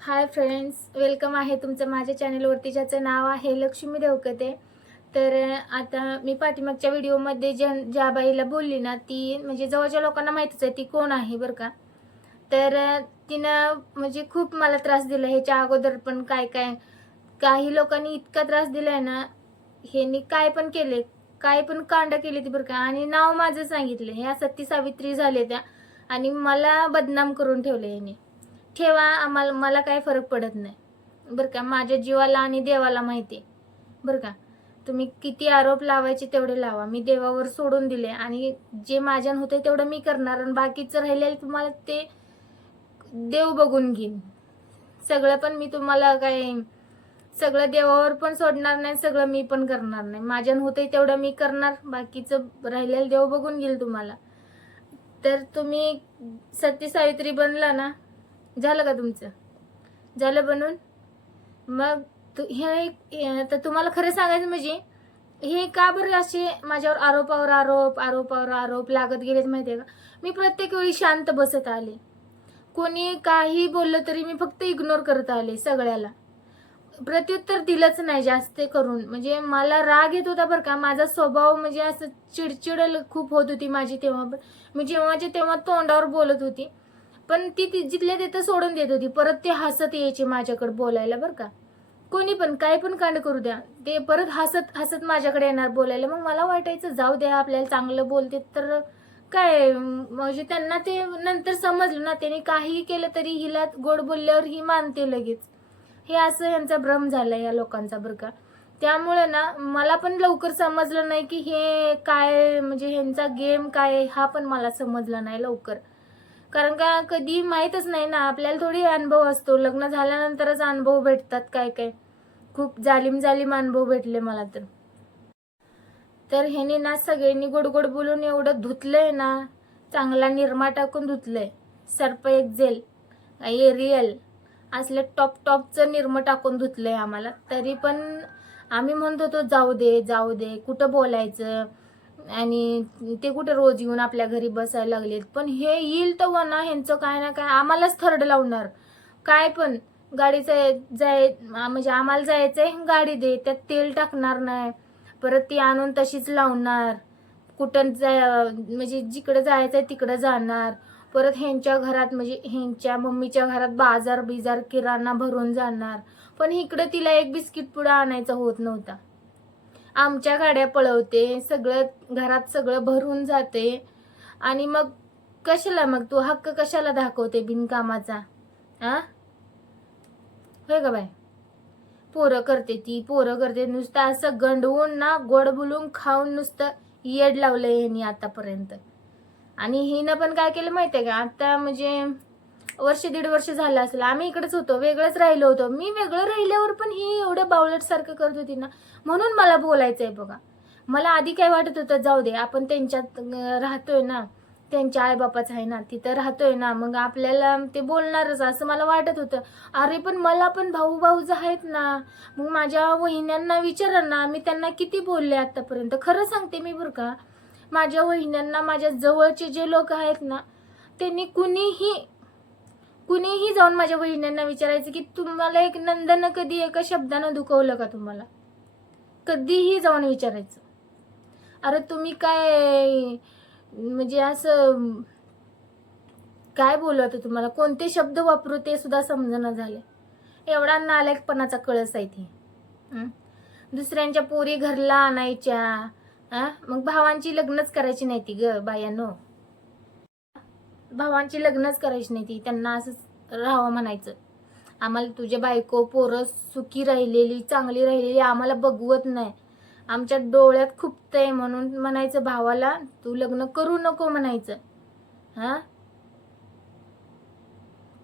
Hi friends, welcome आहे तुमचं माझ्या चॅनलवरती, ज्याचं नाव आहे लक्ष्मी देवकते. तर आता मी पाठीमागच्या व्हिडिओमध्ये ज्या बाईला बोलली ना, ती म्हणजे जवळच्या लोकांना माहितीच आहे ती कोण आहे बरं का. तर तिनं म्हणजे खूप मला त्रास दिला ह्याच्या अगोदर पण. काही लोकांनी इतका त्रास दिलाय ना, ह्यांनी काय पण केले, काय पण कांड केली ती बरं का. आणि नाव माझं सांगितलं, ह्या सती सावित्री झाले त्या, आणि मला बदनाम करून ठेवले ह्यांनी. ठेवा, मला काही फरक पडत नाही बरं का. माझ्या जीवाला आणि देवाला माहिती आहे बरं का. तुम्ही किती आरोप लावायचे तेवढे लावा, मी देवावर सोडून दिले. आणि जे माझ्यान होते तेवढं मी करणार, आणि बाकीचं राहिलेलं तुम्हाला ते देव बघून घेईन. सगळं पण मी तुम्हाला काय सगळं देवावर पण सोडणार नाही, सगळं मी पण करणार नाही. माझ्यान होते तेवढं मी करणार, बाकीचं राहिलेलं देव बघून घेईल तुम्हाला. तर तुम्ही सती सावित्री बनला ना, झालं का तुमचं? झालं बनून? मग तर तुम्हाला खरं सांगायचं म्हणजे हे का बरं असे माझ्यावर आरोपावर आरोप लागत गेलेत माहितीये का. मी प्रत्येक वेळी शांत बसत आले. कोणी काही बोललं तरी मी फक्त इग्नोर करत आले सगळ्याला. प्रत्युत्तर दिलंच नाही जास्त करून. म्हणजे मला राग येत होता बरं का. माझा स्वभाव म्हणजे असं चिडचिड खूप होत होती माझी तेव्हा. पण मी जेव्हाच्या तेव्हा तोंडावर बोलत होती, पण ती जिथल्या तिथं सोडून देत होती. परत ते हसत यायचे माझ्याकडे बोलायला बरं का. कोणी पण काय पण कांड करू द्या, ते परत हसत हसत माझ्याकडे येणार बोलायला. मग मला वाटायचं जाऊ द्या, आपल्याला चांगलं बोलते तर काय. म्हणजे त्यांना ते नंतर समजलं ना, त्यांनी काही केलं तरी हिला गोड बोलल्यावर ही मानते लगेच. हे असं यांचा भ्रम झाला या लोकांचा बरं का. त्यामुळे ना मला पण लवकर समजलं नाही की हे काय, म्हणजे ह्यांचा गेम काय हा पण मला समजला नाही लवकर. कारण का कधी माहीतच नाही ना, आपल्याला थोडी अनुभव असतो. लग्न झाल्यानंतरच अनुभव भेटतात. काय काय खूप जालिम अनुभव भेटले मला तर. तर ह्याने ना सगळ्यांनी गोड गोड बोलून एवढं धुतलंय ना, चांगला निरमा टाकून धुतलंय. सर्प एक्झेल, एरियल असलं टॉपचं निरम टाकून धुतलंय आम्हाला. तरी पण आम्ही म्हणत होतो जाऊ दे जाऊ दे, कुठं बोलायचं. आणि ते कुठे रोज येऊन आपल्या घरी बसायला लागलेत. पण हे येईल तेव्हा ना ह्यांचं काय ना काय आम्हालाच थर्ड लावणार. काय पण म्हणजे आम्हाला जायचंय, गाडी दे, त्यात तेल टाकणार नाही. परत ती आणून तशीच लावणार. कुठं म्हणजे जिकडे जायचंय तिकडे जाणार. परत ह्यांच्या घरात म्हणजे ह्यांच्या मम्मीच्या घरात बाजार किराणा भरून जाणार. पण इकडे तिला एक बिस्किट पुडा आणायचा होत नव्हता. आमच्या गाड्या पळवते, सगळं घरात सगळं भरून जाते. आणि मग कशाला, मग तू हक्क कशाला दाखवते बिनकामाचा? हा, होय का बाय. पोरं करते नुसतं असं गंडवून ना, गोड बोलून खाऊन नुसतं येड लावलंय ह्यांनी आतापर्यंत. आणि हिनं पण काय केलं माहितीये का, आता म्हणजे वर्ष दीड वर्ष झालं असेल आम्ही इकडेच होतो, वेगळंच राहिलो होतो. मी वेगळं राहिल्यावर पण ही एवढं बावलट सारखं करत होती ना, म्हणून मला बोलायचंय बघा. मला आधी काय वाटत होतं, जाऊ दे आपण त्यांच्यात राहतोय ना, त्यांच्या आईबापाच आहे ना, तिथं राहतोय ना, मग आपल्याला ते बोलणारच असं मला वाटत होतं. अरे पण मला पण भाऊज आहेत ना, मग माझ्या वहिन्यांना विचारा ना, मी त्यांना किती बोलले आतापर्यंत. खरं सांगते मी बरं का, माझ्या वहिन्यांना, माझ्या जवळचे जे लोक आहेत ना, त्यांनी कुणीही जाऊन माझ्या वहिन्यांना विचारायचं की तुम्हाला एक नंदन कधी एका शब्दानं दुखवलं का तुम्हाला. कधीही जाऊन विचारायचं. अरे तुम्ही काय म्हणजे असं काय बोलत तुम्हाला, कोणते शब्द वापरू ते सुद्धा समजणं झाले. एवढा नालायकपणाचा कळस आहे ती. दुसऱ्यांच्या पोरी घरला आणायच्या. मग भावांची लग्नच करायची नाही ती ग बायानो. भावांची लग्नच करायची नाही ती, त्यांना असं राहावं म्हणायचं. आम्हाला तुझ्या बायको पोरं सुखी राहिलेली, चांगली राहिलेली आम्हाला बघवत नाही, आमच्या डोळ्यात खुपतंय म्हणून म्हणायचं भावाला तू लग्न करू नको म्हणायचं. हा,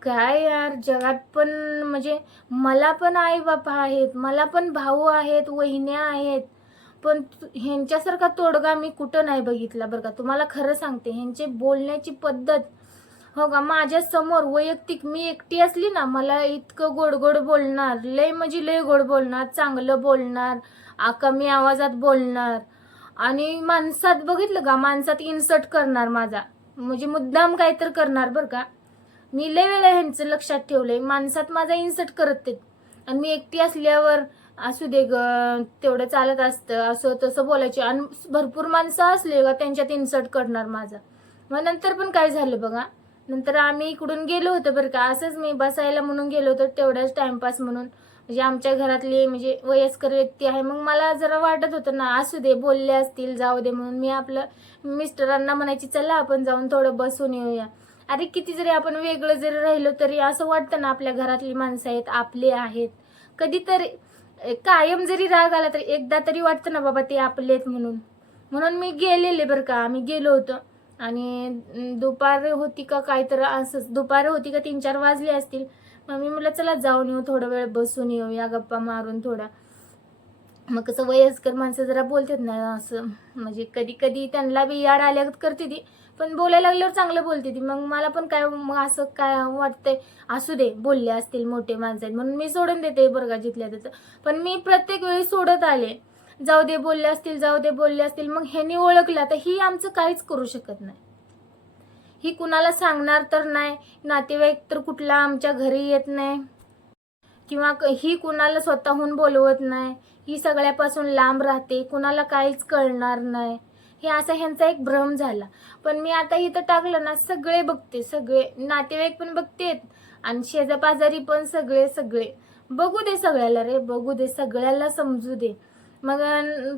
काय यार जगात पण. म्हणजे मला पण आई बापा आहेत, मला पण भाऊ आहेत, वहिन्या आहेत, पण ह्यांच्यासारखा तोडगा मी कुठं नाही बघितला बरं का. तुम्हाला खरं सांगते, ह्यांची बोलण्याची पद्धत हो का, माझ्या समोर वैयक्तिक मी एकटी असली ना, मला इतकं गोड गोड बोलणार, लय म्हणजे लय गोड बोलणार, चांगलं बोलणार, कमी आवाजात बोलणार. आणि माणसात बघितलं का, माणसात इन्सर्ट करणार माझा, म्हणजे मुद्दाम काय तर करणार बरं का. मी लय वेळा ह्यांचं लक्षात ठेवलंय, माणसात माझा इन्सर्ट करत ते. आणि मी एकटी असल्यावर असू दे ग, तेवढं चालत असतं, असं तसं बोलायचे. आणि भरपूर माणसं असले ग त्यांच्यात इन्सर्ट करणार माझा. मग नंतर पण काय झालं बघा, नंतर आम्ही इकडून गेलो होतो बरं का, असंच मी बसायला म्हणून गेलो होतो, तेवढाच टाइमपास म्हणून. म्हणजे आमच्या घरातले म्हणजे वयस्कर व्यक्ती आहे, मग मला जरा वाटत होतं ना, असू दे बोलले असतील जाऊ दे म्हणून मी आपलं मिस्टरांना म्हणायची चला आपण जाऊन थोडं बसून येऊया. अरे किती जरी आपण वेगळं जरी राहिलो तरी असं वाटतं ना, आपल्या घरातली माणसं आहेत, आपले आहेत. कधीतरी कायम जरी राग आला तरी एकदा तरी वाटतं ना बाबा ते आपलेत म्हणून. म्हणून मी गेलेले बरं का, आम्ही गेलो होतो. आणि दुपार होती का काय तर असंच, दुपार होती का 3-4 वाजले असतील. मग मी म्हटलं चला जाऊन येऊ, थोडा वेळ बसून येऊया गप्पा मारून थोडा. मग कसं वयस्कर माणसं जरा बोलतात ना असं, म्हणजे कधी कधी त्यांना बी याड आल्यागत करते ती, पण बोलायला लागल्यावर चांगलं बोलते ती. मग मला पण काय मग असं काय वाटतंय, असू दे बोलले असतील मोठे माणसं आहेत म्हणून मी सोडून देते बरं का जिथल्या त्याचं. पण मी प्रत्येक वेळी सोडत आले, जाऊ दे बोलले असतील, जाऊ दे बोलले असतील. मग ह्यांनी ओळखलं तर ही आमचं काहीच करू शकत नाही. ही कुणाला सांगणार तर नाही, नातेवाईक तर कुठला आमच्या घरी येत नाही, किंवा ही कुणाला स्वतःहून बोलवत नाही. ही सगळ्यापासून लांब राहते, कुणाला काहीच कळणार नाही. हे असा ह्यांचा एक भ्रम झाला. पण मी आता इथं टाकलं ना, सगळे बघते, सगळे नातेवाईक पण बघतेत आणि शेजापाजारी पण सगळे सगळे बघू दे, सगळ्याला रे बघू दे, सगळ्याला समजू दे. मग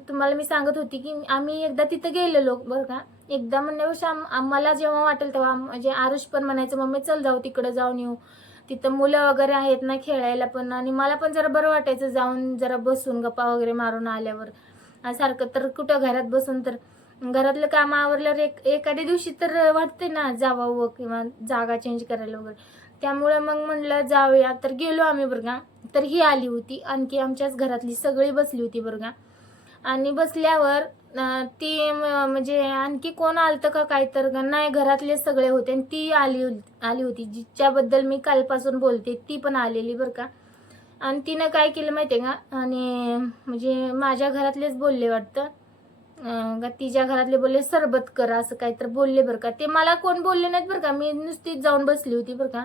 तुम्हाला मी सांगत होती की आम्ही एकदा तिथं गेलेलो बरं का. एकदा म्हणण्यापेक्षा आम्हाला जेव्हा वाटेल तेव्हा म्हणजे आरुष पण म्हणायचं मम्मी चल जाऊ तिकडं जाऊन येऊ, तिथं मुलं वगैरे आहेत ना खेळायला पण. आणि मला पण जरा बरं वाटायचं जाऊन जरा बसून गप्पा वगैरे मारून आल्यावर. सारखं तर कुठं घरात बसून, तर घरातलं काम आवरल्यावर एखाद्या दिवशी तर वाटते ना जावावं किंवा जागा चेंज करायला वगैरे. त्यामुळे मग म्हणलं जाऊया, तर गेलो आम्ही बरं का. तर ही आली होती, आणखी आमच्याच घरातली सगळी बसली होती बरं का. आणि बसल्यावर ती म्हणजे आणखी कोण आलतं का काय तर नाही, घरातले सगळे होते. आणि ती आली होती जिच्याबद्दल मी कालपासून बोलते, ती पण आलेली बरं का. आणि तिनं काय केलं माहिती आहे का, आणि म्हणजे माझ्या घरातलेच बोलले वाटतं का, तिच्या घरातले बोलले सरबत करा असं काय तर बोलले बरं का. ते मला कोण बोलले नाहीत बरं का, मी नुसतीच जाऊन बसली होती बरं का.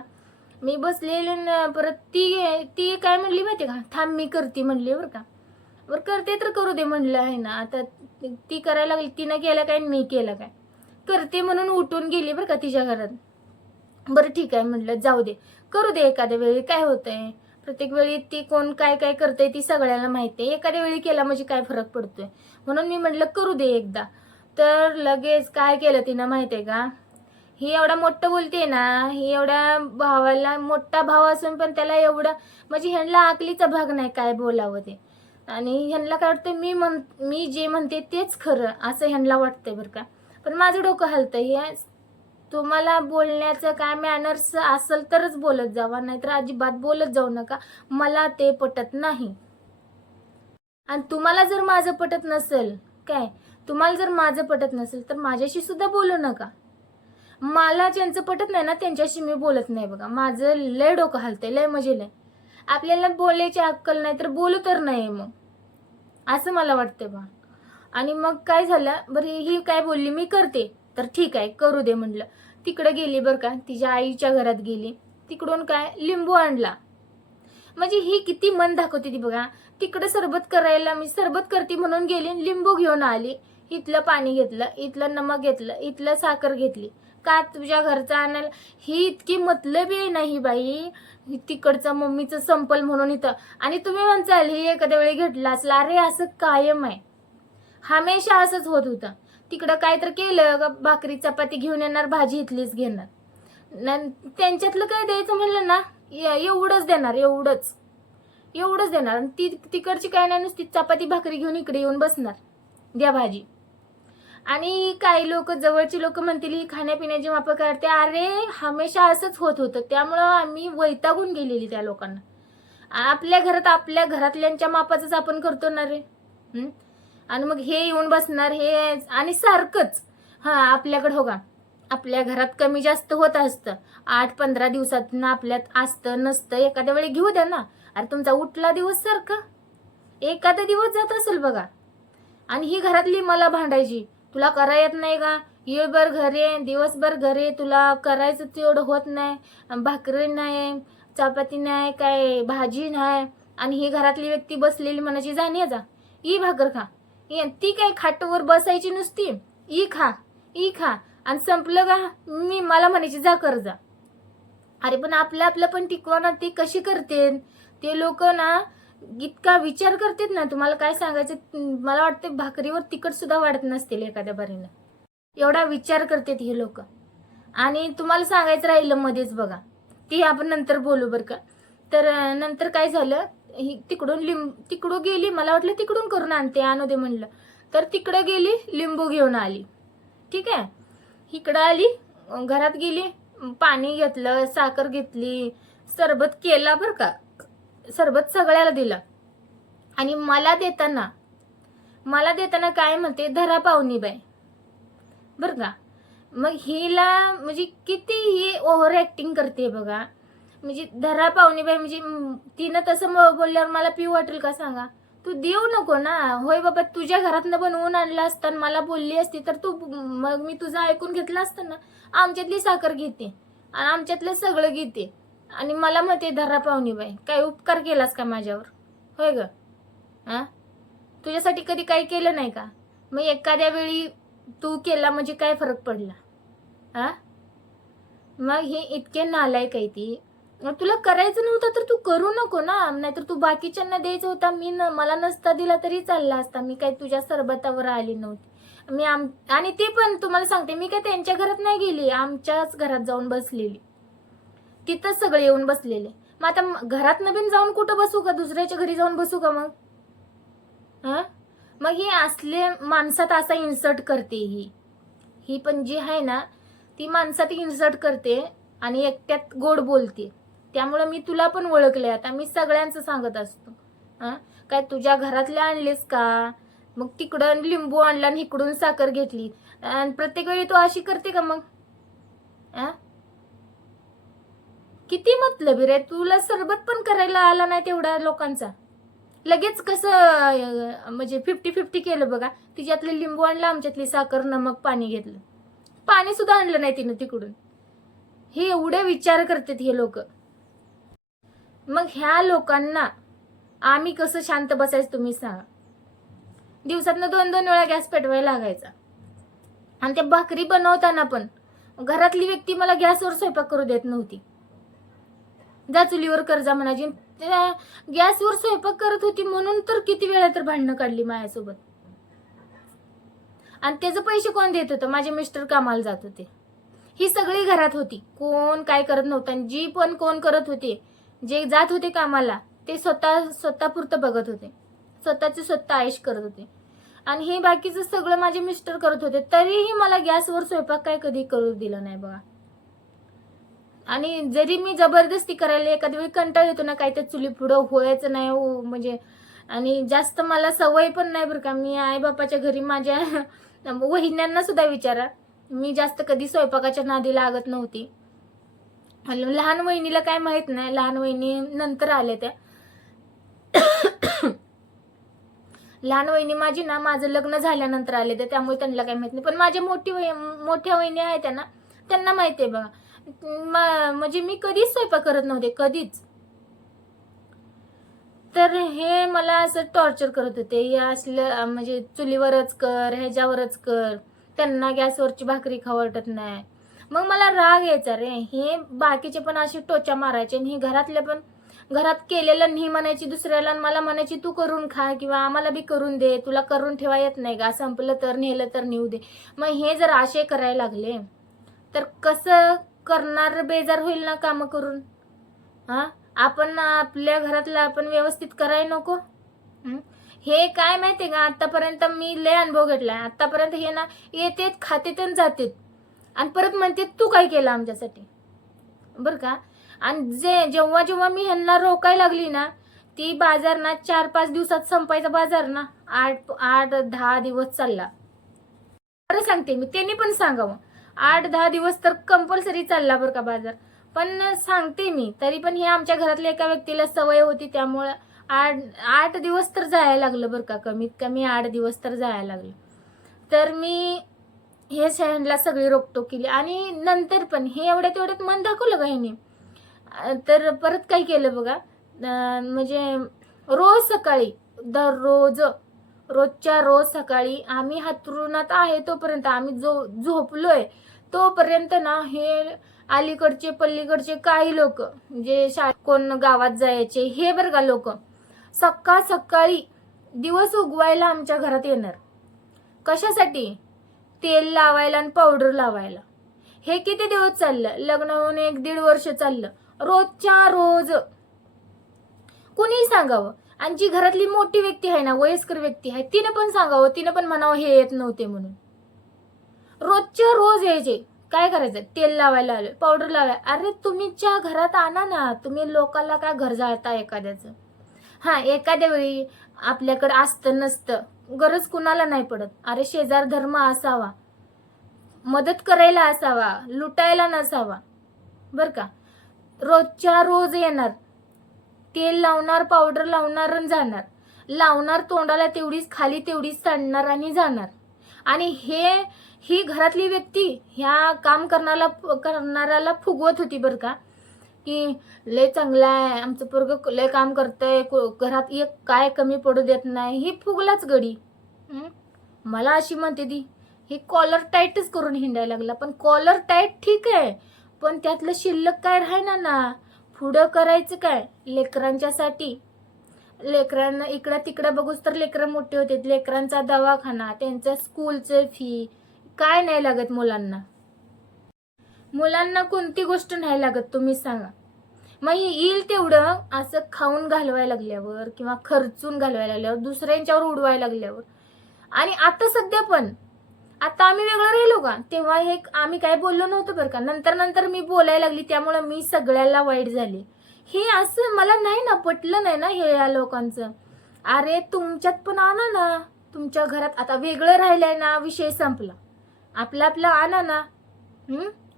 मी बसलेले परत ती ती काय म्हणली माहिती का, थांब मी करते म्हणली बरं का. बरं करते तर करू दे म्हणलं आहे ना, आता ती करायला लागली, तिनं केलं काय मी केलं काय, करते म्हणून उठून गेली बरं का तिच्या घरात. बरं ठीक आहे म्हटलं, जाऊ दे करू दे, एखाद्या वेळी काय होतंय, प्रत्येक वेळी ती कोण काय काय करते ती सगळ्यांना माहिती आहे, एखाद्या वेळी केला म्हणजे काय फरक पडतोय. म्हणून मी म्हटलं करू दे एकदा. तर लगेच काय केलं तिनं माहिती आहे का, ही एवढा मोठं बोलते ना, ही एवढ्या भावाला, मोठा भाव असून पण त्याला एवढं म्हणजे ह्यांना आकलीचा भाग नाही काय बोलावं ते. आणि ह्यांना काय वाटतं मी जे म्हणते तेच खरं असं ह्यांना वाटतंय बरं का. पण माझं डोकं हलतं, हे तुम्हाला बोलण्याचं काय मॅनर्स असेल तरच बोलत जावा, नाहीतर अजिबात बोलत जाऊ नका, मला ते पटत नाही. आणि तुम्हाला जर माझं पटत नसेल काय, तुम्हाला जर माझं पटत नसेल तर माझ्याशी सुद्धा बोलू नका. मला ज्यांचं पटत नाही ना त्यांच्याशी मी बोलत नाही बघा. माझं लय डोकं हलतंय, लय म्हणजे लय. आपल्याला बोलायची अक्कल नाही तर बोलू तर नाही मग, असं मला वाटतं बा. आणि मग काय झालं बरं, ही काय बोलली मी करते, तर ठीक आहे करू दे म्हटलं. तिकडं गेली बरं का, तिच्या आईच्या घरात गेली, तिकडून काय लिंबू आणला. म्हणजे ही किती मन दाखवते ती बघा. तिकडे सरबत करायला मी सरबत करते म्हणून गेली, लिंबू घेऊन आली, इथलं पाणी घेतलं, इथलं नमक घेतलं, इथलं साखर घेतली. का तुझ्या घरचा आणायला, ही इतकी मतलबी आहे ना ही बाई, तिकडचं मम्मीचं संपल म्हणून इथं. आणि तुम्ही म्हणताल ही एखाद्या वेळी घेतला असला, अरे असं कायम आहे, हमेशा असंच होत होतं. तिकडं काय तर केलं भाकरी चपाती घेऊन येणार, भाजी इथलीच घेणार. त्यांच्यातलं काय द्यायचं म्हणलं ना, एवढंच देणार, एवढंच देणार. आणि ती तिकडची काय नाही, नुसती चपाती भाकरी घेऊन इकडे येऊन बसणार, द्या भाजी. आणि काही लोक, जवळची लोक म्हणतील ही खाण्यापिण्याची मापं काढते. अरे हमेशा असंच होत होतं, त्यामुळं आम्ही वैतागून गेलेली त्या लोकांना. आपल्या घरात आपल्या घरातल्यांच्या मापाचंच आपण करतो ना रे. आणि मग हे येऊन बसणार हे, आणि सारखंच. आपल्याकडं हो का, आपल्या घरात कमी जास्त होत असतं, 8-15 दिवसात आपल्यात असतं नसतं, एखाद्या वेळी घेऊ द्या ना. अरे तुमचा उठला दिवस सारखा एखादा दिवस जात असेल बघा. आणि ही घरातली मला भांडायची, तुला करा येत नाही का, येळभर घरे दिवसभर घरे, तुला करायचं तेवढं होत नाही, भाकरी नाही, चपाती नाही, काय भाजी नाही, आणि ही घरातली व्यक्ती बसलेली म्हणायची जा जा ई भाकर खा, ती काय खाटवर बसायची नुसती ई खा ई खा, आणि संपलं का मी मला म्हणायची जा कर जा. अरे पण आपलं आपलं पण टिकवणं ती कशी करते ते लोक ना, इतका विचार करतात ना, तुम्हाला काय सांगायचं. मला वाटतं भाकरीवर तिखट सुद्धा वाढत नसतील एखाद्या बारीनं, एवढा विचार करतात हे लोक. आणि तुम्हाला सांगायचं राहिलं मध्येच बघा, ती आपण नंतर बोलू बरं का. तर नंतर काय झालं, तिकडून गेली, मला वाटलं तिकडून करून आणू दे म्हणलं, तर तिकडं गेली, लिंबू घेऊन आली. ठीक आहे, इकडं आली, घरात गेली, पाणी घेतलं, साखर घेतली, सरबत केला बरं का, सरबत सगळ्याला दिलं. आणि मला देताना काय म्हणते, धरा पाहुणी बाई बरं का. मग हिला म्हणजे किती ही ओव्हर ऍक्टिंग करते बघा. म्हणजे धरा पाहुणी बाई म्हणजे तिनं तसं बोलल्यावर मला पिऊ वाटेल का सांगा. तू देऊ नको ना. होय बाबा, तुझ्या घरातनं बनवून आणलं असतं, मला बोलली असती तर तू, मग मी तुझं ऐकून घेतलं असतं ना. आमच्यातली साखर घेते आणि आमच्यातलं सगळं घेते, आणि मला म्हणते धरा पाहुणी बाई. काय उपकार केलास का माझ्यावर, होय ग? हा, तुझ्यासाठी कधी काही केलं नाही का? मग एखाद्या वेळी तू केला म्हणजे काय फरक पडला? हा, मग हे इतके नालायक आहे ती. तुला करायचं नव्हतं तर तू करू नको ना, नाहीतर तू बाकीच्यांना द्यायचं होता. मला नसता दिला तरी चालला असता. मी काय तुझ्या सरबतावर आली नव्हती. आणि ते पण तुम्हाला सांगते, मी काय त्यांच्या घरात नाही गेली, आमच्याच घरात जाऊन बसलेली. तिथंच सगळे येऊन बसलेले. मग आता घरात नवीन जाऊन कुठं बसू का, दुसऱ्याच्या घरी जाऊन बसू का मग? हा, मग ही असले माणसात असा इन्सर्ट करते ही पण जी आहे ना, ती माणसात इन्सर्ट करते आणि एकट्यात गोड बोलते. त्यामुळे मी तुला पण ओळखले, आता मी सगळ्यांचं सांगत असतो. काय तुझ्या घरातले आणलेस का? मग तिकडं लिंबू आणला आणि इकडून साखर घेतली, आणि प्रत्येक वेळी तू अशी करते का मग? किती मतलबी रे, तुला सरबत पण करायला आला नाही तेवढ्या लोकांचा. लगेच कसं म्हणजे 50-50 केलं बघा. तिच्यातलं लिंबू आणलं, आमच्यातली साखर, नमक, पाणी घेतलं. पाणी सुद्धा आणलं नाही तिनं तिकडून. हे एवढे विचार करतात हे लोक. मग ह्या लोकांना आम्ही कसं शांत बसायचं तुम्ही सांगा. दिवसातनं 2-2 वेळा गॅस पेटवायला लागायचा. आणि त्या भाकरी बनवताना पण घरातली व्यक्ती मला गॅसवर स्वयंपाक करू देत नव्हती. जा चुलीवर कर जा म्हणायची. गॅसवर स्वयंपाक करत होती म्हणून तर किती वेळा तर भांडणं काढली माझ्यासोबत. आणि त्याचे पैसे कोण देत होतं? माझे मिस्टर कामाला जात होते. ही सगळी घरात होती, कोण काय करत नव्हतं. आणि जी पण कोण करत होते, जे जात होते कामाला, ते स्वतःपुरतं बघत होते, स्वतःचे स्वतः आयुष करत होते. आणि हे बाकीचं सगळं माझे मिस्टर करत होते. तरीही मला गॅसवर स्वयंपाक काय कधी करू दिला नाही बघा. आणि जरी मी जबरदस्ती करायला एखाद्या वेळी कंटाळ येतो ना, काय त्या चुली पुढं व्हायचं नाही म्हणजे. आणि जास्त मला सवय पण नाही बरं का. मी आई बापाच्या घरी माझ्या वहिन्यांना सुद्धा विचारा, मी जास्त कधी स्वयंपाकाच्या नादी लागत नव्हती. लहान वहिनीला काय माहित नाही, लहान वहिनी नंतर आल्या त्या. लहान वहिनी माझी ना, माझं लग्न झाल्यानंतर आले ते, त्यामुळे त्यांना काय माहित नाही. पण माझ्या मोठ्या वहिनी आहेत ना, त्यांना माहिती आहे बघा. म्हणजे मी कधीच स्वयंपाक करत नव्हते, कधीच. तर हे मला असं टॉर्चर करत होते. या असलं म्हणजे चुलीवरच कर, ह्याच्यावरच कर, त्यांना गॅसवरची भाकरी खाऊ वाटत नाही. मग मला राग यायचा रे. हे बाकीचे पण अशी टोचा मारायचे, आणि हे घरातले पण घरात केलेलं नाही म्हणायची दुसऱ्याला, मला म्हणायची तू करून खा, किंवा आम्हाला बी करून दे, तुला करून ठेवा येत नाही का, संपलं तर नेलं तर नेऊ दे. मग हे जर असे करायला लागले तर कसं करणार, बेजार होईल ना काम करून. आपण आपल्या घरातलं आपण व्यवस्थित करायला नको. हे काय माहितीये का, आतापर्यंत मी लय अनुभव घेतलाय. आतापर्यंत हे ना येतेत, खातेत आणि जातेत, आणि परत म्हणते तू काय केलं आमच्यासाठी, बरं का. आणि जेव्हा मी ह्यांना रोकायला लागली ना, ती बाजार ना 4-5 दिवसात संपायचा बाजार ना 8-10 दिवस चालला. बरं सांगते मी, त्यांनी पण सांगावं, 8-10 दिवस तर कंपल्सरी चालला बरं का बाजार. पण सांगते मी, तरी पण हे आमच्या घरातल्या एका व्यक्तीला सवय होती, त्यामुळं 8 दिवस तर जायला लागलं बरं का, कमीत कमी 8 दिवस तर जायला लागलं. तर मी हे ह्यांना सगळी रोकटोक केली. आणि नंतर पण हे एवढ्यात मन दाखवलं का ह्याने, तर परत काय केलं बघा. म्हणजे रोज सकाळी रोजच्या रोज सकाळी आम्ही हातरुणात आहे तोपर्यंत, आम्ही झोपलोय तोपर्यंत ना, हे अलीकडचे पल्लीकडचे काही लोक जे कोण गावात जायचे हे बरं का लोक, सकाळी दिवस उगवायला आमच्या घरात येणार. कशासाठी? तेल लावायला आणि पावडर लावायला. हे किती दिवस चाललं? लग्न होऊन 1-1.5 वर्ष चाललं. रोजच्या रोज. कुणीही सांगावं. आणि जी घरातली मोठी व्यक्ती आहे ना, वयस्कर व्यक्ती आहे, तिने पण सांगावं, तिने पण म्हणावं हे येत नव्हते म्हणून. रोजच्या रोज यायचे. काय करायचं? तेल लावायला आलं, पावडर लावायला. अरे तुमच्या घरात आणा ना, तुम्ही लोकांना काय घर जाळता एखाद्याचं. हा, एखाद्या वेळी आपल्याकडे असतं नसतं, गरज कुणाला नाही पडत. अरे शेजार धर्म असावा, मदत करायला असावा, लुटायला नसावा. बर का? रोजच्या रोज येणार, तेल लावणार, पावडर लावणार आणि जाणार. लावणार तोंडाला तेवढीच, खाली तेवढीच सांडणार आणि जाणार. आणि ही घरातली व्यक्ती ह्या काम करणाऱ्याला फुगवत होती बर का, की लय चांगला आहे आमचं पोरग, लय काम करतंय, घरात एक काय कमी पडू देत नाही. ही फुगलाच गडी. मला अशी म्हणते ती, ही कॉलर टाईटच करून हिंडायला लागला. पण कॉलर टाईट ठीक आहे, पण त्यातलं शिल्लक काय राहिना ना. पुढं करायचं काय लेकरांच्यासाठी? लेकरांना इकडं तिकडं बघूच तर लेकरं मोठे होते. लेकरांचा दवाखाना, त्यांचं स्कूलचं फी, काय नाही लागत मुलांना. मुलांना कोणती गोष्ट नाही लागत तुम्ही सांगा. मग येईल तेवढं असं खाऊन घालवायला लागल्यावर किंवा खर्चून घालवायला लागल्यावर, दुसऱ्यांच्यावर उडवायला लागल्यावर. आणि आता सध्या पण, आता आम्ही वेगळं राहिलो का, तेव्हा हे आम्ही काय बोललो नव्हतं बरं का. नंतर मी बोलायला लागली, त्यामुळे मी सगळ्याला वाईट झाले. हे असं मला नाही ना, पटलं नाही ना हे या लोकांचं. अरे तुमच्यात पण आणा ना, तुमच्या घरात आता वेगळं राहिलंय ना, विषय संपला. आपलं आणा ना.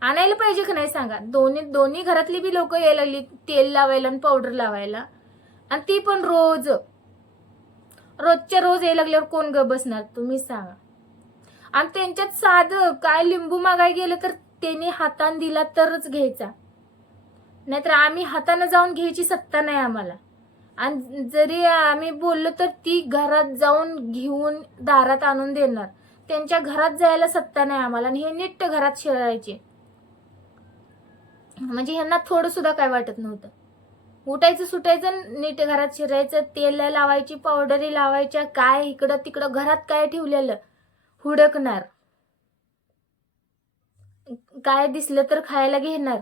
आणायला पाहिजे का नाही सांगा. दोन्ही घरातली बी लोक यायला लागली तेल लावायला आणि पावडर लावायला. आणि ती पण रोजच्या रोज यायला लागल्यावर कोण ग बसणार तुम्ही सांगा. आणि त्यांच्यात साधं काय लिंबू मागाय गेलं तर त्यांनी हाताने दिला तरच घ्यायचा, नाहीतर आम्ही हाताने जाऊन घ्यायची सत्ता नाही आम्हाला. आणि जरी आम्ही बोललो तर ती घरात जाऊन घेऊन दारात आणून देणार. त्यांच्या घरात जायला सत्ता नाही आम्हाला. आणि हे नीट घरात शिरायचे. म्हणजे ह्यांना थोडं सुद्धा काय वाटत नव्हतं. उठायचं सुटायचं, नीट घरात शिरायचं, तेल लावायची, पावडरी लावायच्या, काय इकडं तिकडं घरात काय ठेवलेलं हुडकणार, काय दिसलं तर खायला घेणार.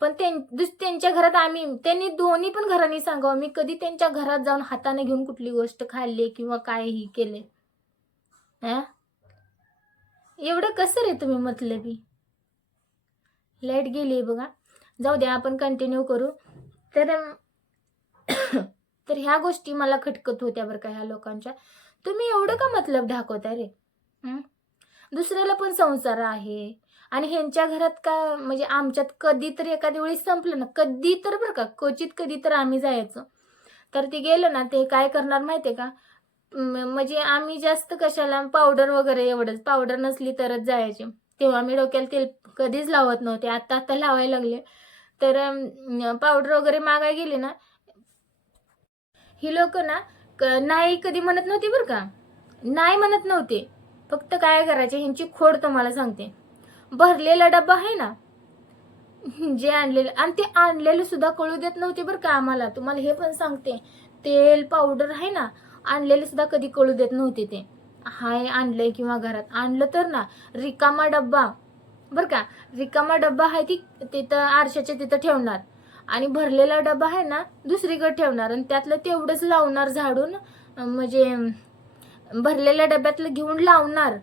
पण त्यांच्या घरात त्यांनी दोन्ही पण घरांनी सांगावं, मी कधी त्यांच्या घरात जाऊन हाताने घेऊन कुठली गोष्ट खाल्ली किंवा कायही केले. एवढं कसं रे तुम्ही मतलबी. लाईट गेली बघा, जाऊ द्या आपण कंटिन्यू करू. तर ह्या गोष्टी मला खटकत होत्या बरं का ह्या लोकांच्या. तुम्ही एवढं का मतलब दाखवता रे? दुसऱ्याला पण संसार आहे. आणि ह्यांच्या घरात का म्हणजे आमच्यात कधी तर एखाद्या वेळी संपलं ना, कधी तर बरं का, क्वचित कधी तर आम्ही जायचो. तर ते गेलं ना, ते काय करणार माहितीये का, म्हणजे आम्ही जास्त कशाला पावडर वगैरे एवढंच, पावडर नसली तरच जायचे. तेव्हा मी डोक्याला तेल कधीच लावत नव्हते, आता लावायला लागले. तर पावडर वगैरे मागाय गेले ना, ही लोक ना नाही कधी म्हणत नव्हती बरं का, नाही म्हणत नव्हते. फक्त काय करायचे, ह्यांची खोड तुम्हाला सांगते. भरलेला डब्बा आहे ना जे आणलेलं, आणि ते आणलेलं सुद्धा कळू देत नव्हते बरं का आम्हाला. तुम्हाला हे पण सांगते, तेल पावडर आहे ना आणलेलं सुद्धा कधी कळू देत नव्हते. ते हाय आणलंय किंवा घरात आणलं तर ना, रिकामा डब्बा बरं का, रिकामा डब्बा आहे ती तिथं आरशाच्या तिथं ठेवणार. आणि भरलेला डब्बा आहे ना दुसरीकडे ठेवणार. आणि त्यातलं तेवढंच लावणार झाडून, म्हणजे भरलेल्या डब्यातलं घेऊन लावणार.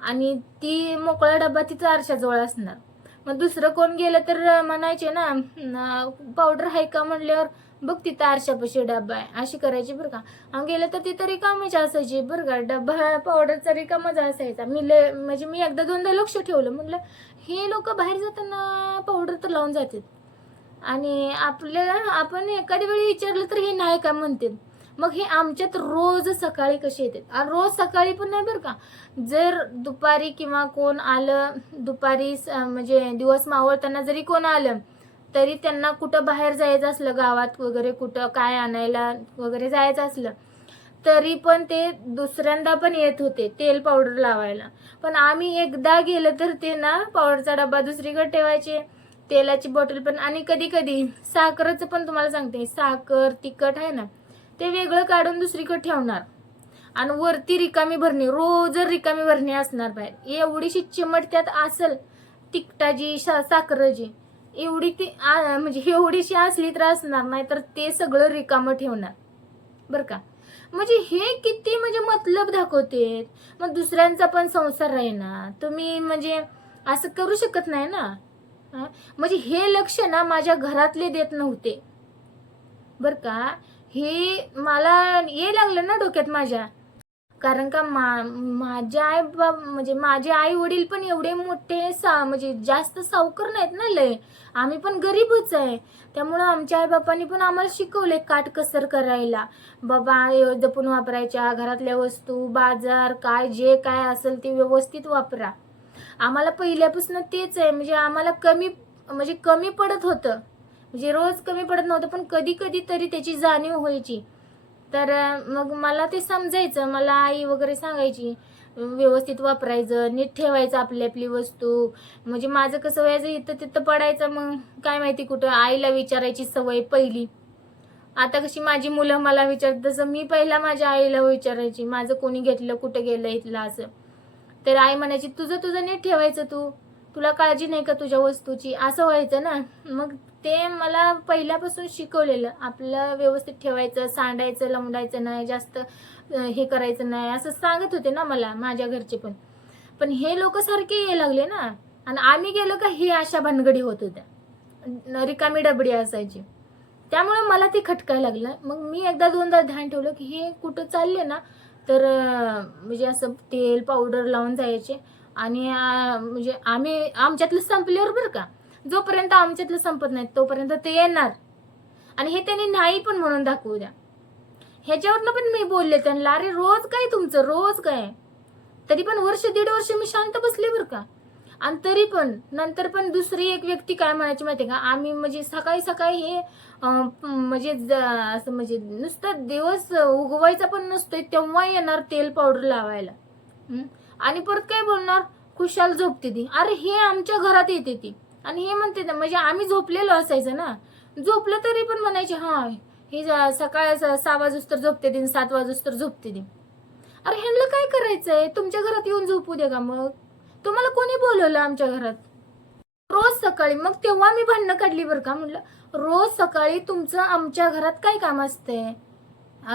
आणि ती मोकळा डब्बा तिथं आरशाजवळ असणार. मग दुसरं कोण गेलं तर म्हणायचे ना, पावडर आहे का म्हणल्यावर, बघ तिथं आरशापाशी डब्बा आहे, अशी करायची बरं का. आणि गेलं तर तिथं रिकामीच असायची बरं का, डब्बा पावडरचा रिकामाच असायचा. म्हणजे मी एकदा दोनदा लक्ष ठेवलं, म्हटलं हे लोक बाहेर जाताना पावडर तर लावून जातात. आणि आपण एखाद्या वेळी विचारलं तर हे नाही का म्हणते. मग हे आमच्यात रोज सकाळी कसे येतात, आणि रोज सकाळी पण नाही बरं का, जर दुपारी किंवा कोण आलं दुपारी म्हणजे दिवस मावळताना जरी कोण आलं तरी त्यांना कुठं बाहेर जायचं असलं, गावात वगैरे कुठं काय आणायला वगैरे जायचं असलं तरी पण ते दुसऱ्यांदा पण येत होते तेल पावडर लावायला. पण आम्ही एकदा गेलं तर ते ना पावडरचा डबा दुसरीकडे ठेवायचे, तेलाची बॉटल पण, आणि कधी कधी साखरेचं पण तुम्हाला सांगते, साखर तिखट आहे ना ते वेगळं काढून दुसरीकडे ठेवणार, आणि वरती रिकामी भरणी, रोज रिकामी भरणी असणार बाहेर. एवढीशी चिमट त्यात असेल तिखटाची साखरेची, एवढी ती म्हणजे एवढीशी असली तर असणार, नाही तर ते सगळं रिकामं ठेवणार बरं का. म्हणजे हे किती म्हणजे मतलब दाखवते. मग दुसऱ्यांचा पण संसार आहे ना, तुम्ही म्हणजे असं करू शकत नाही ना. म्हणजे हे लक्ष ना माझ्या घरातले देत नव्हते बर का. हे मला ये लागलं ना डोक्यात माझ्या, कारण का माझ्या आई बाप म्हणजे माझे आई वडील पण एवढे मोठे म्हणजे जास्त सावकार नाहीत ना लय, आम्ही पण गरीबच आहे. त्यामुळं आमच्या आई बापांनी पण आम्हाला शिकवले काटकसर करायला, बाबा जपून वापरायच्या, घरातल्या वस्तू बाजार काय जे काय असेल ते व्यवस्थित वापरा. आम्हाला पहिल्यापासून तेच आहे. म्हणजे आम्हाला कमी पडत होतं, म्हणजे रोज कमी पडत नव्हतं, पण कधी कधी तरी त्याची जाणीव व्हायची. तर मग मला ते समजायचं, मला आई वगैरे सांगायची व्यवस्थित वापरायचं, नीट ठेवायचं आपली आपली वस्तू. म्हणजे माझं कसं व्हायचं, इथं तिथं पडायचं, मग काय माहिती कुठं, आईला विचारायची सवय पहिली. आता कशी माझी मुलं मला विचारत, तसं मी पहिला माझ्या आईला विचारायची माझं कोणी घेतलं, कुठं गेलं इथलं असं. तर आई म्हणायची तुझं तुझं नीट ठेवायचं, तुला काळजी नाही का तुझ्या वस्तूची, असं व्हायचं ना. मग ते मला पहिल्यापासून शिकवलेलं, आपलं व्यवस्थित ठेवायचं, सांडायचं लवंडायचं नाही, जास्त हे करायचं नाही, असं सांगत होते ना मला माझ्या घरचे पण. पण हे लोक सारखे यायला लागले ना, आणि आम्ही गेलो का हे अशा भानगडी होत होत्या, रिकामी डबडी असायची. त्यामुळे मला ते खटकायला लागलं. मग मी एकदा दोनदा ध्यान ठेवलं की हे कुठं चालले ना, तर म्हणजे असं तेल पावडर लावून जायचे, आणि म्हणजे आम्ही आमच्यातलं संपल्यावर बरं का, जोपर्यंत आमच्यातलं संपत नाही तोपर्यंत ते येणार, आणि हे त्यांनी नाही पण म्हणून दाखवू द्या. ह्याच्यावरनं पण मी बोलले त्यांना, अरे रोज काय तुमचं, रोज काय. तरी पण वर्ष दीड वर्ष मी शांत बसले बरं का. आणि तरी पण नंतर पण दुसरी एक व्यक्ती काय म्हणायची माहिती का, आम्ही म्हणजे सकाळी सकाळी हे म्हणजे असं म्हणजे नुसतं दिवस उगवायचा पण नसतोय तेव्हा येणार तेल पावडर लावायला, आणि परत काय बोलणार, खुशाल झोपते ती. अरे हे आमच्या घरात येते ती, आणि हे म्हणते म्हणजे आम्ही झोपलेलो असायचं ना, झोपलं तरी पण म्हणायचे हा ही सकाळ 6 वाजूस्तर झोपते ती, 7 वाजूस्तर झोपते ती. अरे ह्यांना काय करायचंय, तुमच्या घरात येऊन झोपू दे का, मग तुम्हाला कोणी बोलवलं आमच्या घरात रोज सकाळी. मग तेव्हा मी भांडणं काढली बरं का, म्हटलं रोज सकाळी तुमचं आमच्या घरात काय काम असतंय.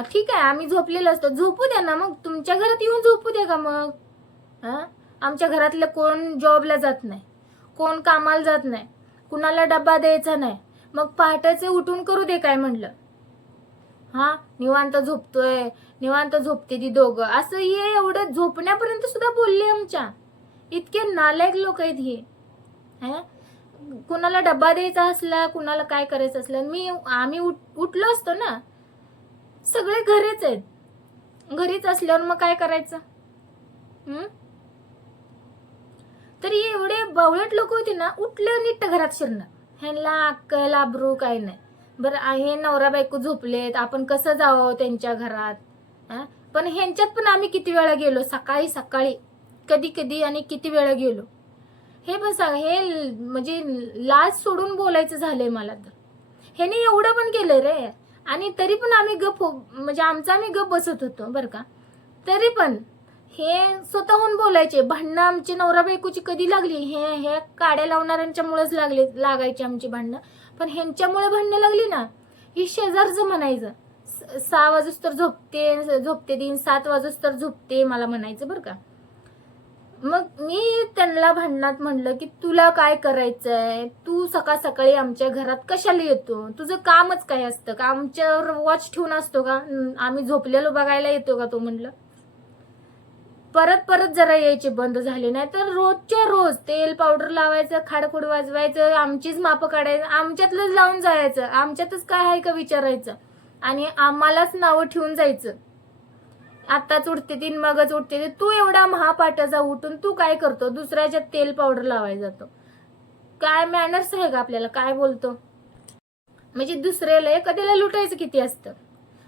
ठीक आहे आम्ही झोपलेलो असतो, झोपू द्या ना, मग तुमच्या घरात येऊन झोपू द्या का मग. आमच्या घरातलं कोण जॉबला जात नाही, कोण कामाला जात नाही, कुणाला डब्बा द्यायचा नाही, मग पहाटेचे उठून करू दे काय म्हणलं. निवांत झोपतोय, निवांत झोपते ती दोघं, असं हे एवढं झोपण्यापर्यंत सुद्धा बोलले आमच्या. इतके नालायक लोक आहेत हे. कुणाला डब्बा द्यायचा असला, कुणाला काय करायचं असलं, आम्ही उठलो असतो ना, सगळे घरीच आहेत, घरीच असल्यावर मग काय करायचं. तरी एवढे बावळट लोक होते ना, उठले नीट घरात शिरणार, ह्यांना अक्कल आबरू काय नाही. बरं हे नवरा बायको झोपलेत, आपण कसं जावं त्यांच्या घरात. पण ह्यांच्यात पण आम्ही किती वेळा गेलो, सकाळी सकाळी कधी कधी, आणि किती वेळा गेलो हे पण सांग. हे म्हणजे लाज सोडून बोलायचं झालंय मला तर. ह्याने एवढं पण केलं रे, आणि तरी पण आम्ही गप म्हणजे आमचं आम्ही गप बसत होतो बरं का. तरी पण हे स्वतःहून बोलायचे. भांडणं आमची नवरा बायकोची कधी लागली, हे काड्या लावणाऱ्यांच्या मुळेच लागायची आमची भांडणं. पण ह्यांच्यामुळे भांडणं लागली ना, ही शेजारचं म्हणायचं 6 वाजूस्तर झोपते दिन, 7 वाजूस्तर झोपते मला म्हणायचं बरं का. मग मी त्यांना भांडणात म्हणलं की तुला काय करायचंय, तू सकाळ सकाळी आमच्या घरात कशाला येतो, तुझं कामच काय असतं का, आमच्यावर वॉच ठेवून असतो का, आम्ही झोपलेलो बघायला येतो का तू म्हणलं. परत जरा यायचे बंद झाले, नाही तर रोजच्या रोज तेल पावडर लावायचं, खाडखोड वाजवायचं, आमचीच मापं काढायचं, आमच्यातलंच लावून जायचं, आमच्यातच काय आहे का विचारायचं. आणि आम्हालाच नावं ठेवून जायचं. आताच उठते ती मगच उठते ती. तू एवढा महापाटाचा उठून तू काय करतो? दुसऱ्याच्या तेल पावडर लावायला जातो. काय मॅनर्स आहे का आपल्याला? काय बोलतो? म्हणजे दुसऱ्याला एखाद्याला लुटायचं किती असतं.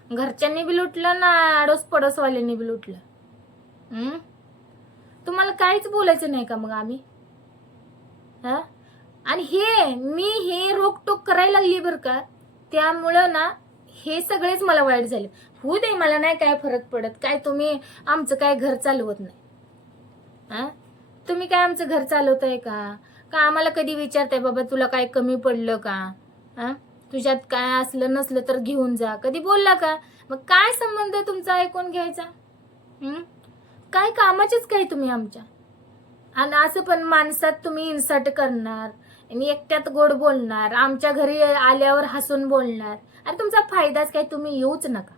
घरच्यांनी बी लुटलं ना, आडोस पडोसवाल्यांनी बी लुटलं. तुम्हाला काहीच बोलायचं नाही का मग आम्ही? हा, आणि हे रोकटोक करायला लागली बरं का, त्यामुळं ना हे सगळेच मला वाईट झाले. होऊ दे, मला नाही काय फरक पडत. काय तुम्ही आमचं काय घर चालवत नाही? हा, तुम्ही काय आमचं घर चालवताय का? का आम्हाला कधी विचारताय बाबा तुला काय कमी पडलं का? हा, तुझ्यात काय असलं नसलं तर घेऊन जा, कधी बोलला का? मग काय संबंध तुमचा ऐकून घ्यायचा? काय कामाचेच काय तुम्ही आमच्या? आणि असं पण माणसात तुम्ही इन्सर्ट करणार आणि एकट्यात गोड बोलणार, आमच्या घरी आल्यावर हसून बोलणार. आणि तुमचा फायदाच काय? तुम्ही येऊच नका,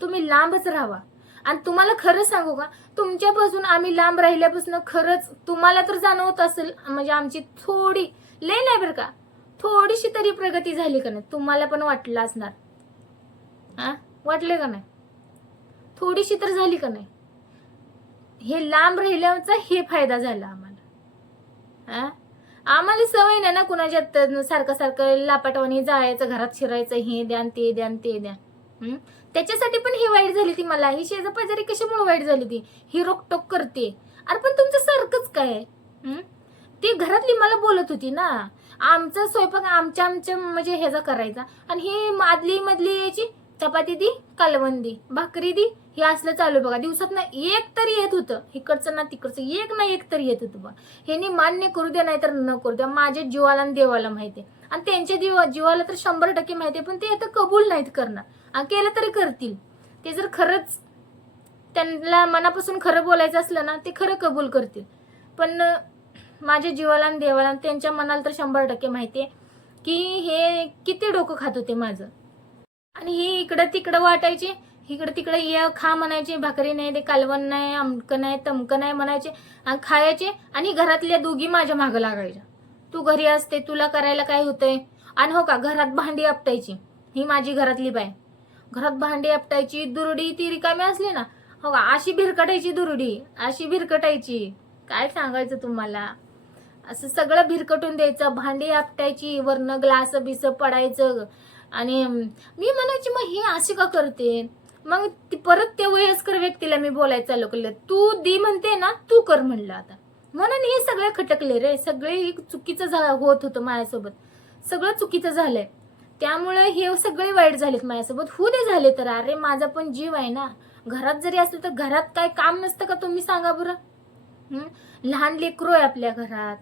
तुम्ही लांबच राहावा. आणि तुम्हाला खरं सांगू का, तुमच्यापासून आम्ही लांब राहिल्यापासून खरंच तुम्हाला तर जाणवत असेल, म्हणजे आमची थोडी, लय नाही बरं का, थोडीशी तरी प्रगती झाली का नाही? तुम्हाला पण वाटलं असणार. हा, वाटले का नाही? थोडीशी तर झाली का नाही? हे लांब राहिल्याचा हे फायदा झाला आम्हाला. हा, आम्हाला सवय नाही ना कुणाच्यात सारखं सारखं लापाटवानी जायचं, घरात शिरायचं, हे द्या ते द्या ते द्या. त्याच्यासाठी पण ही वाईट झाली ती मला. ही शेजापाजारी कशामुळे वाईट झाली ती? ही रोकटोक करते. अरे पण तुमचं सारखंच काय? ती घरातली मला बोलत होती ना, आमचा स्वयंपाक आमच्या म्हणजे ह्याचा करायचा, आणि ही आदली मधली यायची, चपाती दी, कालवण दी, भाकरी दी, हे असलं चालू बघा. दिवसात ना एक तरी येत होतं, इकडचं ना तिकडचं एक ना एक तरी येत होतं बघा. ह्यांनी मान्य करू द्या नाही तर न करू द्या, माझ्या जीवाला आणि देवाला माहिती आहे. आणि त्यांच्या जीवाला तर 100% माहिती आहे, पण ते आता कबूल नाहीत करणार. आणि केलं तरी करतील ते, जर खरंच त्यांना मनापासून खरं बोलायचं असलं ना, ते खरं कबूल करतील. पण माझ्या जीवाला आणि देवाला त्यांच्या मनाला तर 100% माहिती आहे की हे किती डोकं खात होते माझं. आणि ही इकडं तिकडं वाटायचे, इकडं तिकडं ये खा म्हणायचे, भाकरी नाही दे, कालवण नाही, अमकं नाही तमकं नाही म्हणायचे, आणि खायचे. आणि घरातल्या दोघी माझ्या मागं लागायच्या, तू घरी असते, तुला करायला काय होतंय? आणि हो का, घरात भांडी आपटायची ही माझी घरातली बाय. घरात भांडी आपटायची, दुरडी ती रिकामी असली ना, हो का, अशी भिरकटायची दुरडी, अशी भिरकटायची, काय सांगायचं तुम्हाला. असं सगळं भिरकटून द्यायचं, भांडी आपटायची, वरनं ग्लास बिस पडायचं. आणि मी म्हणायची मग हे असे का करते? मग परत त्या वयस्कर व्यक्तीला मी बोलायचं चालू केलं, तू दी म्हणते ना, तू कर म्हणलं आता. म्हणून हे सगळे खटकले रे, सगळे चुकीचं होत होतं माझ्यासोबत, सगळं चुकीचं झालंय. त्यामुळे हे सगळे वाईट झालेत माझ्यासोबत. होऊ दे झाले तर, अरे माझा पण जीव आहे ना. घरात जरी असलं तर घरात काय काम नसतं का? तुम्ही सांगा बरं. लहान लेकरू आहे आपल्या घरात,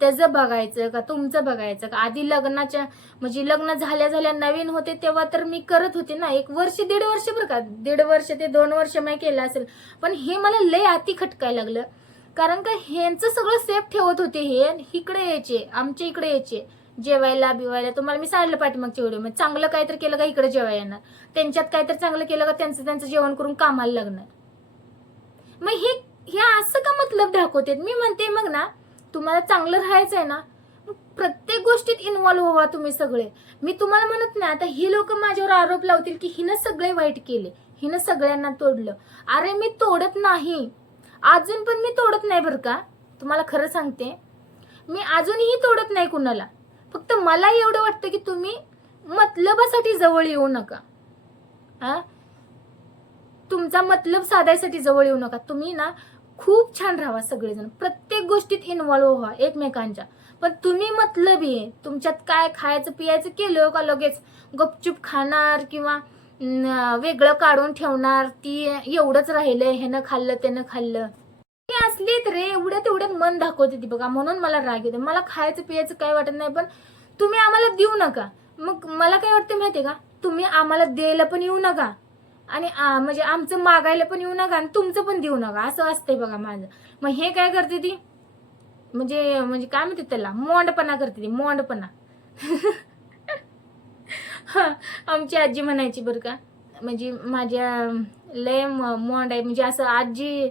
त्याचं बघायचं का तुमचं बघायचं का? आधी लग्नाच्या म्हणजे लग्न झाल्या नवीन होते तेव्हा तर मी करत होते ना, 1 वर्ष 1.5 वर्ष बरं का, 1.5 वर्ष ते 2 वर्ष मी केलं असेल. पण हे मला लय अति खटकायला लागलं, कारण का ह्यांचं सगळं सेफ ठेवत होते. हे इकडे यायचे, आमच्या इकडे यायचे जेवायला बिवायला. तुम्हाला मी सांगितलं पाठीमागच्या व्हिडिओ मध्ये, चांगलं काहीतरी केलं का इकडे जेवायला येणार, त्यांच्यात काहीतरी चांगलं केलं का त्यांचं जेवण करून कामाला लागणार. मग हे असं का मतलब दाखवते? मी म्हणते मग ना, तुम्हाला चांगलं राहायचं आहे ना, प्रत्येक गोष्टीत इन्व्हॉल्व्ह व्हा तुम्ही सगळे. मी तुम्हाला म्हणत नाही आता ही लोक माझ्यावर आरोप लावतील की हिनं सगळे वाईट केले, हिनं सगळ्यांना तोडलं. अरे मी तोडत नाही, अजून पण मी तोडत नाही बरं का. तुम्हाला खरं सांगते, मी अजूनही तोडत नाही कुणाला. फक्त मला एवढं वाटतं की तुम्ही मतलबासाठी जवळ येऊ नका. तुमचा मतलब साधायसाठी जवळ येऊ नका. तुम्ही ना खूप छान राहा सगळेजण, प्रत्येक गोष्टीत इन्व्हॉल्व्ह व्हा एकमेकांच्या. पण तुम्ही मतलबी आहे, तुमच्यात काय खायचं पियाचं केलं का लगेच गपचूप खाणार किंवा वेगळं काढून ठेवणार, ती एवढंच राहिलंय, ह्यानं खाल्लं त्यानं खाल्लं. हे असलीत रे, एवढ्यात मन दाखवते ती बघा. म्हणून मला राग येतो. मला खायचं पियाचं काय वाटत नाही, पण तुम्ही आम्हाला देऊ नका. मग मला काय वाटतं माहितीये का, तुम्ही आम्हाला द्यायला पण येऊ नका, आणि म्हणजे आमचं मागायला पण येऊ नका, आणि तुमचं पण देऊ नका, असं असतंय बघा माझं. मग हे काय करते ती, म्हणजे काय म्हणते त्याला, मोंडपणा करते ती, मोंडपणा. आमची आजी म्हणायची बरं का, म्हणजे माझ्या लय मोंड आहे, म्हणजे असं आजी,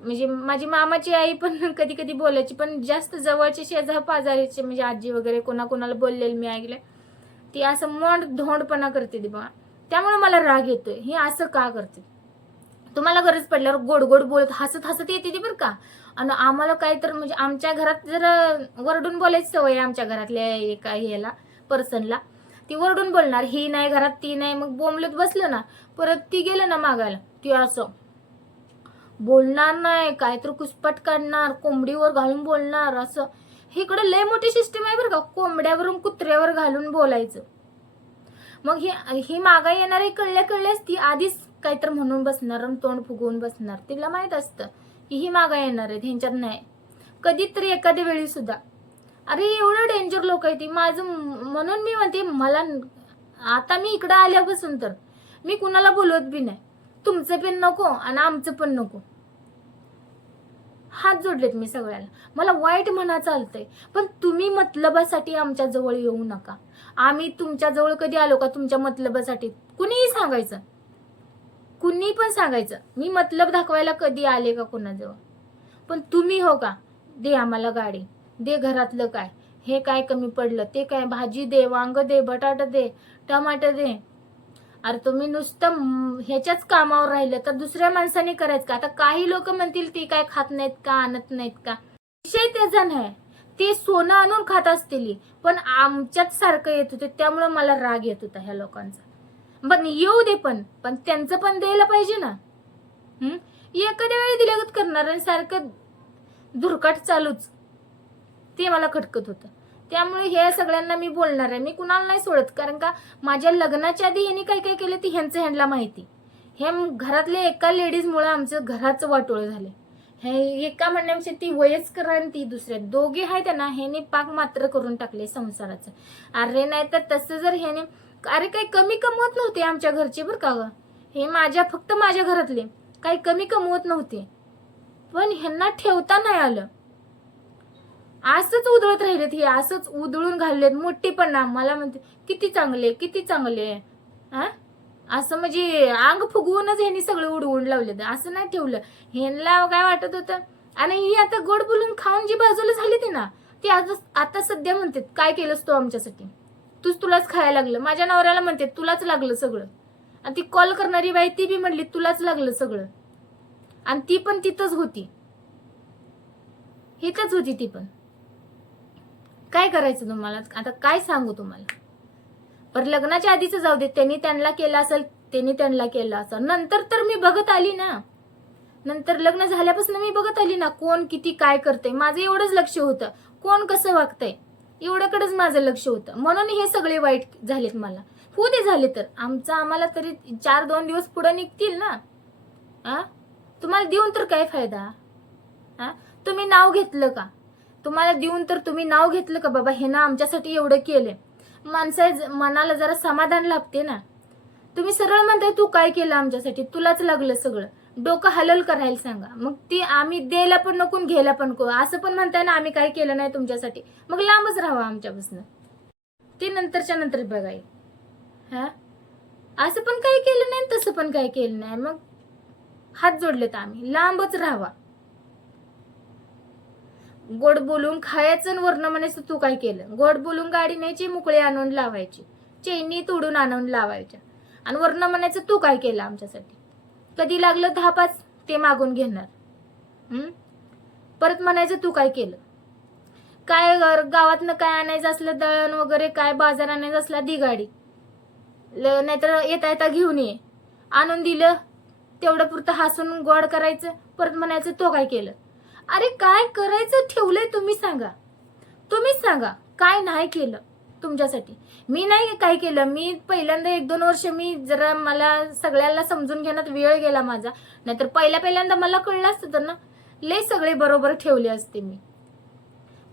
म्हणजे माझी मामाची आई पण कधी कधी बोलायची, पण जास्त जवळचे शेजार पाजारीचे म्हणजे आजी वगैरे कोणाकोणाला बोललेलं मी ऐकलंय. ती असं मोंड धोंडपणा करते ती बघा. त्यामुळे मला राग येतोय, हे असं का करते. तुम्हाला गरज पडल्यावर गोड गोड बोलत हसत हसत येते ती बरं का. आणि आम्हाला काय तर म्हणजे आमच्या घरात जर वरडून बोलायची सवय आमच्या घरातल्या एका ह्याला पर्सनला, ती वरडून बोलणार, ही नाही घरात ती नाही, मग बोंबलत बसलं ना, परत ती गेलं ना मागायला, ती असं बोलणार नाही, काय तर कुसपट काढणार, कोंबडीवर घालून बोलणार असं. इकडे लय मोठी सिस्टीम आहे बरं का, कोंबड्यावरून कुत्र्यावर घालून बोलायचं. मग ही मागा येणारी कळल्याच ती आधीच काहीतर म्हणून बसणार आणि तोंड फुगवून बसणार. तिला माहित असतं की ही मागा येणार आहे, ह्यांच्यात नाही. कधीतरी एखाद्या वेळी सुद्धा अरे एवढं डेंजर लोक आहे ती. माझं म्हणून मी म्हणते, मला आता मी इकडं आल्यापासून तर मी कुणाला बोलवत बी नाही. तुमचं पण नको आणि आमचं पण नको. हात जोडलेत मी सगळ्याला. मला वाईट म्हणा चालतंय, पण तुम्ही मतलबासाठी आमच्या जवळ येऊ नका. आम्ही तुमच्या जवळ कधी आलो का तुमच्या मतलबासाठी? कुणीही सांगायचं, कुणी पण सांगायचं, मी मतलब दाखवायला कधी आले का कोणाजवळ? पण तुम्ही हो का, दे आम्हाला गाडी, दे घरातलं काय, हे काय कमी पडलं, ते काय भाजी दे, वांग दे, बटाटा दे, टमाटर दे. अरे तुम्ही नुसतं ह्याच्याच कामावर राहिलं तर दुसऱ्या माणसाने करायचं का? आता काही लोक म्हणतील ती काय खात नाहीत का, आणत नाहीत का, विषय त्याचा नाही. ते सोनं आणून खात असतील, पण आमच्याच सारखं येत होते, त्यामुळे मला राग येत होता ह्या लोकांचा. पण येऊ दे, पण त्यांचं पण द्यायला पाहिजे ना. एखाद्या वेळी दिल्यागत करणार आणि सारखं धुरकाट चालूच, ते मला खटकत होतं. त्यामुळे हे सगळ्यांना मी बोलणार आहे, मी कुणाला नाही सोडत. कारण का माझ्या लग्नाच्या आधी ह्यांनी काय काय केलं ती ह्यांना माहिती. हे घरातल्या एका लेडीजमुळे आमचं घराचं वाटोळं झालं. हे एका म्हणण्यापेक्षा ती वयस्कर आणि ती दुसऱ्या दोघे आहेत ना, ह्याने पाक मात्र करून टाकले संसाराचं. अरे नाही तर तसं जर ह्याने, अरे काही कमी कमवत नव्हते आमच्या घरचे बरं का ग, हे फक्त माझ्या घरातले काही कमी कमवत नव्हते, पण ह्यांना ठेवता नाही आलं. असंच उधळत राहिलेत हे, असंच उधळून घाललेत मोठेपणा. मला म्हणते किती चांगले किती चांगले, हा असं म्हणजे अंग फुगवूनच ह्यांनी सगळं उडवून लावले. असं नाही ठेवलं ह्यांना, काय वाटत होतं. आणि ही आता गोड बोलून खाऊन जी बाजूला झाली ती ना, ती आता सध्या म्हणते काय केलंस तू आमच्यासाठी, तुलाच खायला लागलं. माझ्या नवऱ्याला म्हणते तुलाच लागलं सगळं. आणि ती कॉल करणारी बाई ती बी म्हणली तुलाच लागलं सगळं. आणि ती पण तिथंच होती, हिथंच होती ती पण. काय करायचं तुम्हाला आता, काय सांगू तुम्हाला. पर लग्नाच्या आधीच जाऊ दे, त्यांनी त्यांना केलं असेल, त्यांनी त्यांना केलं असेल. नंतर तर मी बघत आली ना, नंतर लग्न झाल्यापासून मी बघत आली ना, कोण किती काय करते. माझं एवढंच लक्ष होतं, कोण कसं वागतंय एवढ्याकडेच माझं लक्ष होतं. म्हणून हे सगळे वाईट झालेत मला. होऊ दे झाले तर, आम्हाला तरी 4-2 दिवस पुढे निघतील ना. तुम्हाला देऊन तर काय फायदा. तुम्ही नाव घेतलं का? तुम्हाला देऊन तर तुम्ही नाव घेतलं का बाबा हे ना आमच्यासाठी एवढं केलंय? मनाला जरा समाधान लाभते ना. तुम्ही सरळ म्हणताय तू काय केलं आमच्यासाठी, तुलाच लागलं सगळं. डोकं हलल करायला सांगा. मग ती आम्ही द्यायला पण नको, घ्यायला पण नको. असं पण म्हणताय ना आम्ही काय केलं नाही तुमच्यासाठी, मग लांबच राहावं आमच्यापासून. ते नंतरच्या नंतर बघाय. असं पण काही केलं नाही, तसं पण काही केलं नाही, मग हात जोडलेत आम्ही, लांबच राहावा. गोड बोलून खायचं, वर्ण म्हणायचं तू काय केलं. गोड बोलून गाडी न्यायची, मुकळे आणून लावायची, चैनी तोडून आणून लावायच्या, आणि वर्ण म्हणायचं तू काय केलं आमच्यासाठी. कधी लागलं 10-5 ते मागून घेणार. परत म्हणायचं तू काय केलं. काय गावातनं काय आणायचं असलं, दळण वगैरे काय बाजार आणायचं असला, दी गाडी, नाहीतर येता घेऊन ये. आणून दिलं तेवढं पुरतं हसून गोड करायचं, परत म्हणायचं तो काय केलं. अरे काय करायचं ठेवलंय तुम्ही सांगा, तुम्हीच सांगा. काय नाही केलं तुमच्यासाठी. मी नाही काय केलं. मी पहिल्यांदा 1-2 वर्ष मी जरा, मला सगळ्यांना समजून घेण्यात वेळ गेला माझा. नाहीतर पहिल्यांदा मला कळलं असतं तर ना, लय सगळे बरोबर ठेवले असते मी.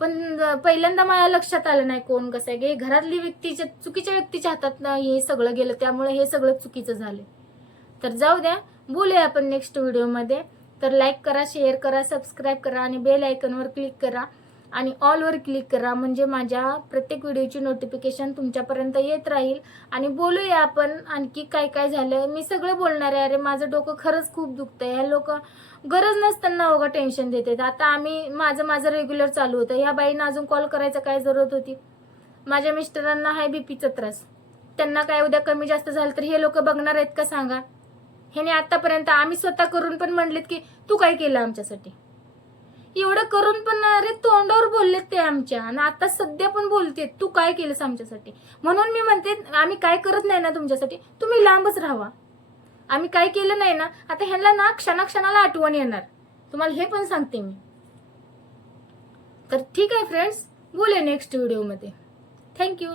पण पहिल्यांदा मला लक्षात आलं नाही कोण कसं आहे. घरातली चुकीच्या व्यक्तीच्या हातात हे सगळं गेलं, त्यामुळे हे सगळं चुकीचं झालं. तर जाऊ द्या, बोलूया आपण नेक्स्ट व्हिडिओमध्ये. तर लाईक करा, शेअर करा, सबस्क्राईब करा आणि बेल आयकॉनवर क्लिक करा आणि ऑलवर क्लिक करा, म्हणजे माझ्या प्रत्येक व्हिडिओची नोटिफिकेशन तुमच्यापर्यंत येत राहील. आणि बोलूया आपण आणखी काय काय झालं. मी सगळं बोलणार आहे. अरे माझं डोकं खरंच खूप दुखतंय. ह्या लोक गरज नसताना अवघं टेन्शन देतात. आता माझं रेग्युलर चालू होतं, ह्या बाईंना अजून कॉल करायचं काय जरूरत होती. माझ्या मिस्टरांना हाय बीपीचा त्रास. त्यांना काय उद्या कमी जास्त झालं तर हे लोक बघणार आहेत का सांगा. ह्याने आतापर्यंत आम्ही स्वतः करून पण म्हणलेत की तू काय केलं आमच्यासाठी, एवढं करून पण अरे तोंडावर बोललेत ते आमच्या, आणि आता सध्या पण बोलतेत तू काय केलंस आमच्यासाठी. म्हणून मी म्हणते आम्ही काय करत नाही ना तुमच्यासाठी, तुम्ही लांबच राहावा. आम्ही काय केलं नाही ना, आता ह्यांना ना क्षणाक्षणाला आठवण येणार, तुम्हाला हे पण सांगते मी. तर ठीक आहे फ्रेंड्स, बोलूया नेक्स्ट व्हिडिओमध्ये. थँक्यू.